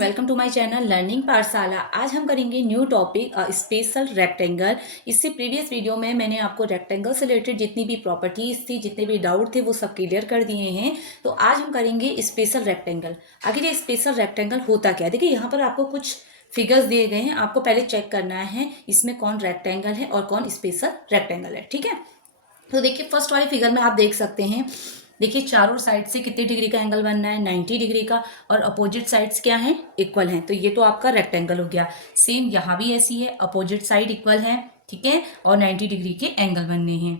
Welcome to my channel learning Pathshala. आज हम करेंगे न्यू टॉपिक स्पेशल रेक्टेंगल। इससे प्रीवियस वीडियो में मैंने आपको रेक्टेंगल से रिलेटेड जितनी भी प्रॉपर्टीज थी, जितने भी डाउट थे, वो सब क्लियर कर दिए हैं। तो आज हम करेंगे स्पेशल रेक्टेंगल। आखिर ये स्पेशल रेक्टेंगल होता क्या है? देखिए यहाँ पर आपको कुछ फिगर्स दिए गए हैं, आपको पहले चेक करना है इसमें कौन रेक्टेंगल है और कौन स्पेशल रेक्टेंगल है। ठीक है, तो देखिए फर्स्ट वाले फिगर में आप देख सकते हैं। देखिए चारों साइड से कितने डिग्री का एंगल बनना है, 90 डिग्री का, और अपोजिट साइड्स क्या हैं, इक्वल हैं। तो ये तो आपका रेक्टेंगल हो गया। सेम यहाँ भी ऐसी है, अपोजिट साइड इक्वल है, ठीक है, और 90 डिग्री के एंगल बनने हैं।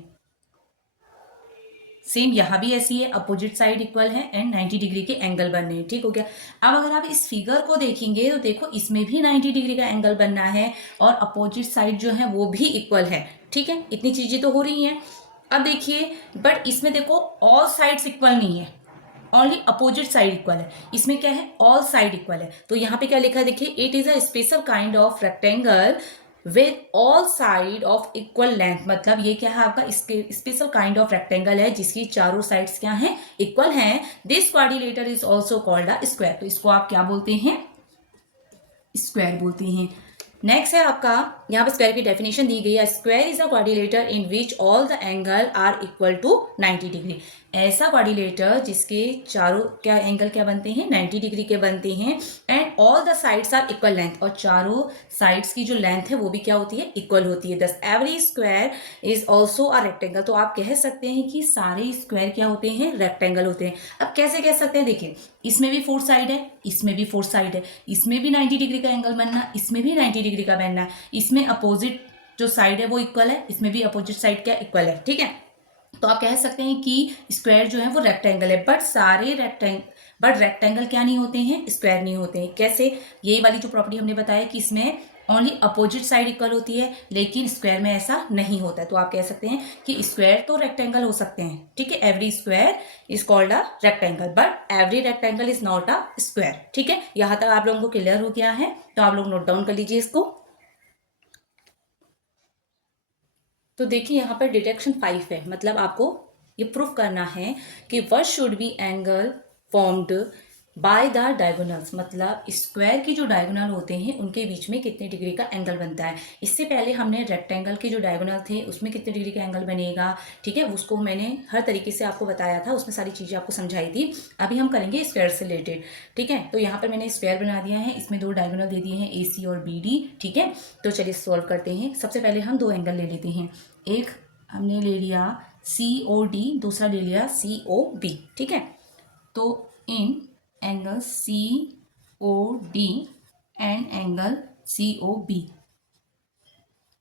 सेम यहाँ भी ऐसी है, अपोजिट साइड इक्वल है एंड 90 डिग्री के एंगल बनने हैं। ठीक हो गया। अब अगर आप इस फिगर को देखेंगे तो देखो इसमें भी 90 डिग्री का एंगल बनना है और अपोजिट साइड जो है वो भी इक्वल है। ठीक है, इतनी चीजें तो हो रही हैं। अब देखिए, बट इसमें देखो ऑल साइड्स इक्वल नहीं है, ओनली अपोजिट साइड इक्वल है। इसमें क्या है, ऑल साइड इक्वल है। तो यहाँ पे क्या लिखा है, देखिए it is a special kind of rectangle with all side of equal length. मतलब ये क्या है, आपका स्पेशल काइंड ऑफ रेक्टेंगल है जिसकी चारों साइड्स क्या हैं, इक्वल हैं। This quadrilateral is also called a square. तो इसको आप क्या बोलते हैं, स्क्वायर बोलते हैं। नेक्स्ट है आपका, यहाँ पे स्क्वायर की डेफिनेशन दी गई है। Square is a quadrilateral in which all the angle are equal to 90 degree. ऐसा क्वाड्रिलेटर जिसके चारों क्या एंगल क्या बनते हैं, 90 डिग्री के बनते हैं, and all the sides are equal length, और चारों साइड्स की जो लेंथ है वो भी क्या होती है, इक्वल होती है। दस every square is also a rectangle. तो आप कह सकते हैं कि सारे स्क्वायर क्या होते हैं, रेक्टेंगल होते हैं। अब कैसे कह सकते हैं, देखिए इसमें भी फोर साइड है, इसमें भी फोर साइड है, इसमें भी 90 डिग्री का एंगल बनना, इसमें भी 90 डिग्री का बनना है, इसमें अपोजिट जो साइड है वो इक्वल है, इसमें भी अपोजिट साइड क्या इक्वल है। ठीक है, तो आप कह सकते हैं कि स्क्वायर जो है वो रेक्टेंगल है। बट रेक्टेंगल क्या नहीं होते हैं, स्क्वायर नहीं होते हैं। कैसे, यही वाली जो प्रॉपर्टी हमने बताया कि इसमें ओनली अपोजिट साइड इक्वल होती है, लेकिन स्क्वायर में ऐसा नहीं होता है। तो आप कह सकते हैं कि स्क्वायर तो रेक्टेंगल हो सकते हैं। ठीक है, every square is called a rectangle but every rectangle is not a square. ठीक है, यहां तक आप लोगों को क्लियर हो गया है, तो आप लोग नोट डाउन कर लीजिए इसको। तो देखिए यहाँ पर डिडक्शन 5 है, मतलब आपको ये प्रूफ करना है कि what should be angle formed by the diagonals. मतलब स्क्वायर की जो डायगोनल होते हैं उनके बीच में कितने डिग्री का एंगल बनता है। इससे पहले हमने रेक्टेंगल के जो डायगोनल थे उसमें कितने डिग्री का एंगल बनेगा, ठीक है, उसको मैंने हर तरीके से आपको बताया था, उसमें सारी चीज़ें आपको समझाई थी। अभी हम करेंगे स्क्वायर से रिलेटेड। ठीक है, तो यहाँ पर मैंने स्क्वायर बना दिया है, इसमें दो डायगोनल दे दिए हैं, AC और BD। ठीक है, तो चलिए सॉल्व करते हैं। सबसे पहले हम दो एंगल ले लेते हैं। एक हमने ले लिया COD, दूसरा ले लिया COB। ठीक है, तो इन angle COD and angle COB,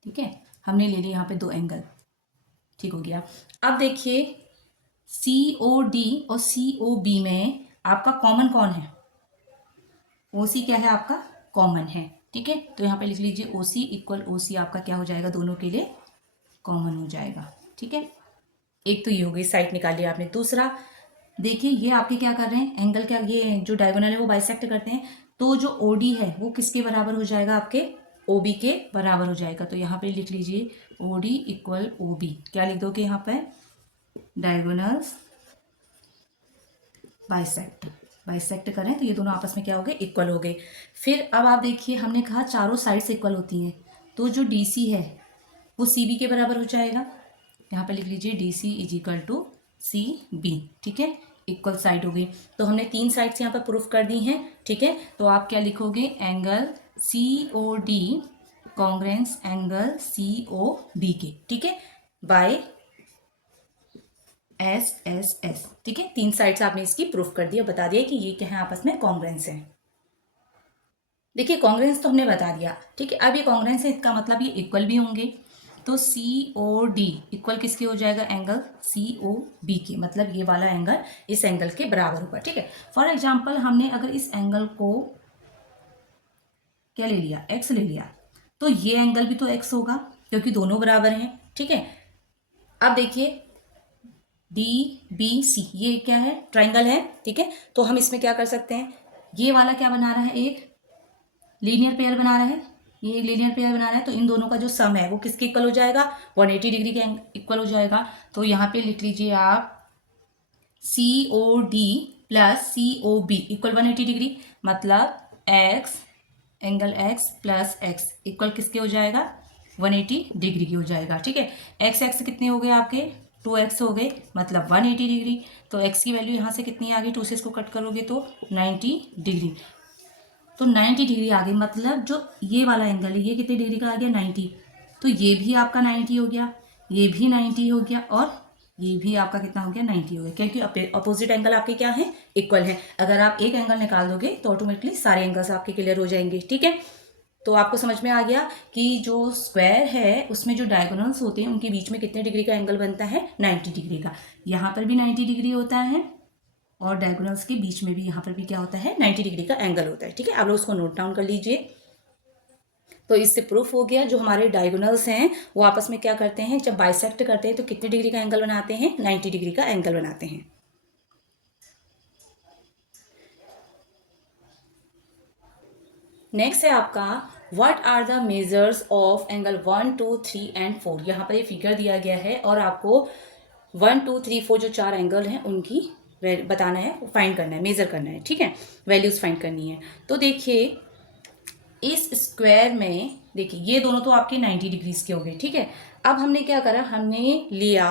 ठीक है, हमने ले लिया यहाँ पे दो एंगल। ठीक हो गया। अब देखिए COD और COB में आपका कॉमन कौन है, OC क्या है आपका, कॉमन है। ठीक है, तो यहाँ पे लिख लीजिए OC इक्वल OC आपका क्या हो जाएगा, दोनों के लिए कॉमन हो जाएगा। ठीक है, एक तो ये हो गई, साइड निकाल लिया आपने। दूसरा देखिए ये आपके क्या कर रहे हैं, एंगल क्या, ये जो डायगोनल है वो बाइसेक्ट करते हैं, तो जो OD है वो किसके बराबर हो जाएगा, आपके OB के बराबर हो जाएगा। तो यहाँ पे लिख लीजिए OD इक्वल OB। क्या लिख दोगे यहाँ पे, डायगोनल्स बाइसेक्ट। बाइसेक्ट करें तो ये दोनों आपस में क्या हो गए, इक्वल हो गए। फिर अब आप देखिए हमने कहा चारों साइड्स इक्वल होती हैं, तो जो DC है वो CB के बराबर हो जाएगा। यहाँ पे लिख लीजिए DC is equal to CB। ठीक है, इक्वल साइड हो गई। तो हमने तीन साइड्स यहाँ पर प्रूफ कर दी हैं। ठीक है, तो आप क्या लिखोगे, angle COD congruence angle COB के, ठीक है, बाय SSS। ठीक है, तीन साइड्स आपने इसकी प्रूफ कर दिया, बता दिया कि ये क्या है, आपस में कॉन्ग्रेंस है। देखिए कॉन्ग्रेंस तो हमने बता दिया। ठीक है, अब ये कॉन्ग्रेंस है, इसका मतलब ये इक्वल भी होंगे। तो COD इक्वल किसके हो जाएगा, एंगल COB के, मतलब ये वाला एंगल इस एंगल के बराबर होगा। ठीक है, फॉर एग्जाम्पल हमने अगर इस एंगल को क्या ले लिया, X ले लिया, तो ये एंगल भी तो X होगा क्योंकि दोनों बराबर हैं। ठीक है, अब देखिए DBC ये क्या है, ट्राइंगल है। ठीक है, तो हम इसमें क्या कर सकते हैं, ये वाला क्या बना रहा है, एक लीनियर पेयर बना रहा है, ये एक लीनियर पेयर बना रहा है, तो इन दोनों का जो सम है वो किसके इक्वल हो जाएगा, 180 डिग्री के इक्वल हो जाएगा। तो यहाँ पे लिख लीजिए आप COD plus COB equal 180 degree, मतलब x angle x plus x equal किसके हो जाएगा 180 डिग्री की हो जाएगा। ठीक है, एक्स एक्स कितने हो गए आपके 2x हो गए मतलब 180 डिग्री। तो x की वैल्यू यहाँ से कितनी आ गई 2 से इसको कट करोगे तो 90 डिग्री। तो 90 डिग्री आ गई मतलब जो ये वाला एंगल है ये कितने डिग्री का आ गया 90। तो ये भी आपका 90 हो गया, ये भी 90 हो गया और ये भी आपका कितना हो गया 90 हो गया, क्योंकि अपोजिट एंगल आपके क्या है इक्वल है। अगर आप एक एंगल निकाल दोगे तो ऑटोमेटिकली सारे एंगल्स आपके क्लियर हो जाएंगे। ठीक है, तो आपको समझ में आ गया कि जो स्क्वायर है उसमें जो डायगोनल्स होते हैं उनके बीच में कितने डिग्री का एंगल बनता है 90 डिग्री का। यहाँ पर भी 90 डिग्री होता है और डायगोनल्स के बीच में भी यहाँ पर भी क्या होता है 90 डिग्री का एंगल होता है। ठीक है, आप लोग उसको नोट डाउन कर लीजिए। तो इससे प्रूफ हो गया जो हमारे डायगोनल्स हैं वो आपस में क्या करते हैं जब बाइसेक्ट करते हैं तो कितने डिग्री का एंगल बनाते हैं 90 डिग्री का एंगल बनाते हैं। नेक्स्ट है आपका what are the measures of angle 1 2 3 and 4। यहाँ पर ये फिगर दिया गया है और आपको 1 2 3 4 जो 4 एंगल हैं उनकी बताना है, फाइंड करना है, मेजर करना है। ठीक है, वैल्यूज फाइंड करनी है। तो देखिए इस स्क्वायर में देखिए ये दोनों तो आपके 90 डिग्रीज के हो गए। ठीक है, अब हमने क्या करा हमने लिया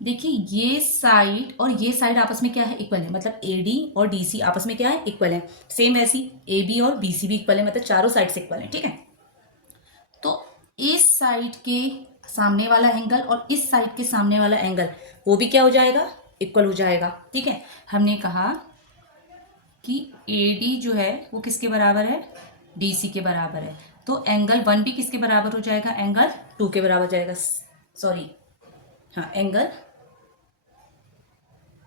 देखिए ये साइड और ये साइड आपस में क्या है इक्वल है, मतलब AD और DC आपस में क्या है इक्वल है। सेम ऐसी AB और BC भी इक्वल है, मतलब चारों साइड से इक्वल है। ठीक है, तो इस साइड के सामने वाला एंगल और इस साइड के सामने वाला एंगल वो भी क्या हो जाएगा इक्वल हो जाएगा। ठीक है, हमने कहा कि AD जो है वो किसके बराबर है DC के बराबर है, तो एंगल 1 भी किसके बराबर हो जाएगा एंगल 2 के बराबर हो जाएगा। सॉरी हाँ,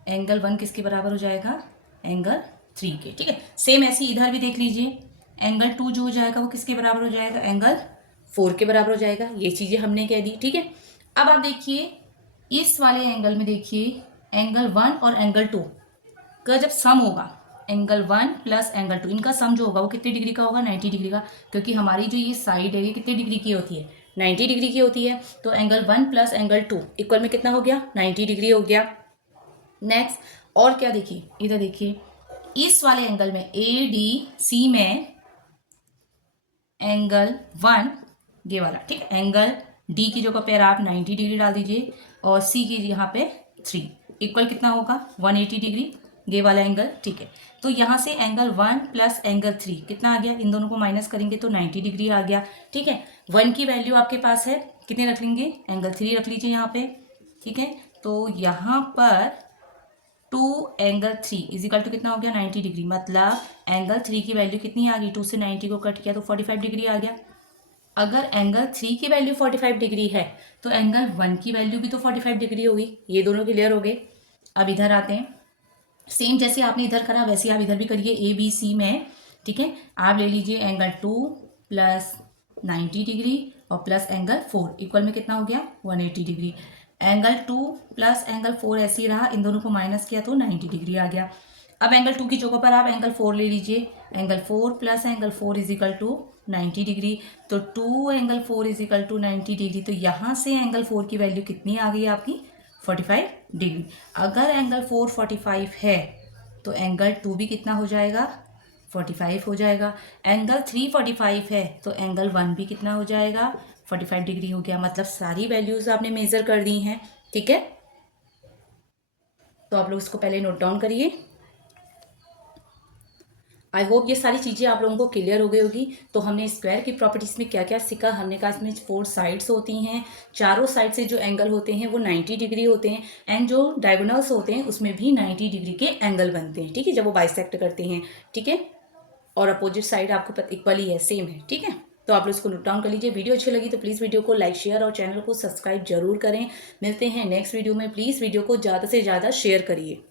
एंगल 1 किसके बराबर हो जाएगा एंगल 3 के। ठीक है, सेम ऐसे इधर भी देख लीजिए एंगल 2 जो हो जाएगा वो किसके बराबर हो जाएगा एंगल 4 के बराबर हो जाएगा। ये चीजें हमने कह दी। ठीक है, अब आप देखिए इस वाले एंगल में देखिए एंगल 1 और एंगल 2 का जब सम होगा एंगल 1 प्लस एंगल 2 इनका सम जो होगा वो कितने डिग्री का होगा 90 डिग्री का, क्योंकि हमारी जो ये साइड है ये कितने डिग्री की होती है 90 डिग्री की होती है। तो एंगल 1 प्लस एंगल 2 इक्वल में कितना हो गया 90 डिग्री हो गया। नेक्स्ट और क्या देखिए इधर देखिए इस वाले एंगल में ADC में एंगल 1 ये वाला। ठीक है, एंगल D की जगह पर आप 90 डिग्री डाल दीजिए और C की यहाँ पे 3 इक्वल कितना होगा 180 डिग्री ये वाला एंगल। ठीक है, तो यहाँ से एंगल 1 प्लस एंगल 3 कितना आ गया, इन दोनों को माइनस करेंगे तो 90 डिग्री आ गया। ठीक है, 1 की वैल्यू आपके पास है कितने रख लेंगे एंगल 3 रख लीजिए यहाँ पे। ठीक है, तो यहाँ पर 2 एंगल 3 इजिकल टू कितना हो गया 90 डिग्री, मतलब एंगल 3 की वैल्यू कितनी आ गई 2 से 90 को कट किया तो 45 डिग्री आ गया। अगर एंगल 3 की वैल्यू 45 डिग्री है तो एंगल 1 की वैल्यू भी तो 45 डिग्री होगी। ये दोनों क्लियर हो गए। अब इधर आते हैं, सेम जैसे आपने इधर करा वैसे आप इधर भी करिए ABC में। ठीक है, आप ले लीजिए एंगल 2 प्लस 90 डिग्री और प्लस एंगल 4 इक्वल में कितना हो गया 180 डिग्री। एंगल 2 प्लस एंगल 4 ऐसे ही रहा, इन दोनों को माइनस किया तो 90 डिग्री आ गया। अब एंगल 2 की जगह पर आप एंगल 4 ले लीजिए, angle 4 plus angle 4 is equal to 90 degree. तो 2 angle 4 is equal to 90 degree. तो यहाँ से एंगल 4 की वैल्यू कितनी आ गई आपकी 45 डिग्री। अगर एंगल 4 45 है तो एंगल 2 भी कितना हो जाएगा 45 हो जाएगा। एंगल 3 45 है तो एंगल 1 भी कितना हो जाएगा 45 डिग्री हो गया। मतलब सारी वैल्यूज आपने मेजर कर दी हैं। ठीक है, तो आप लोग इसको पहले नोट डाउन करिए। आई होप ये सारी चीज़ें आप लोगों को क्लियर हो गई होगी। तो हमने स्क्वायर की प्रॉपर्टीज़ में क्या क्या सीखा, हमने कहा इसमें 4 साइड्स होती हैं, चारों साइड से जो एंगल होते हैं वो 90 डिग्री होते हैं एंड जो डायगोनल्स होते हैं उसमें भी 90 डिग्री के एंगल बनते हैं। ठीक है, जब वो बाइसेक्ट करते हैं। ठीक है, और अपोजिट साइड आपको इक्वल ही है, सेम है। ठीक है, तो आप लोग इसको नोट डाउन कर लीजिए। वीडियो अच्छी लगी तो प्लीज़ वीडियो को लाइक शेयर और चैनल को सब्सक्राइब जरूर करें। मिलते हैं नेक्स्ट वीडियो में। प्लीज़ वीडियो को ज़्यादा से ज़्यादा शेयर करिए।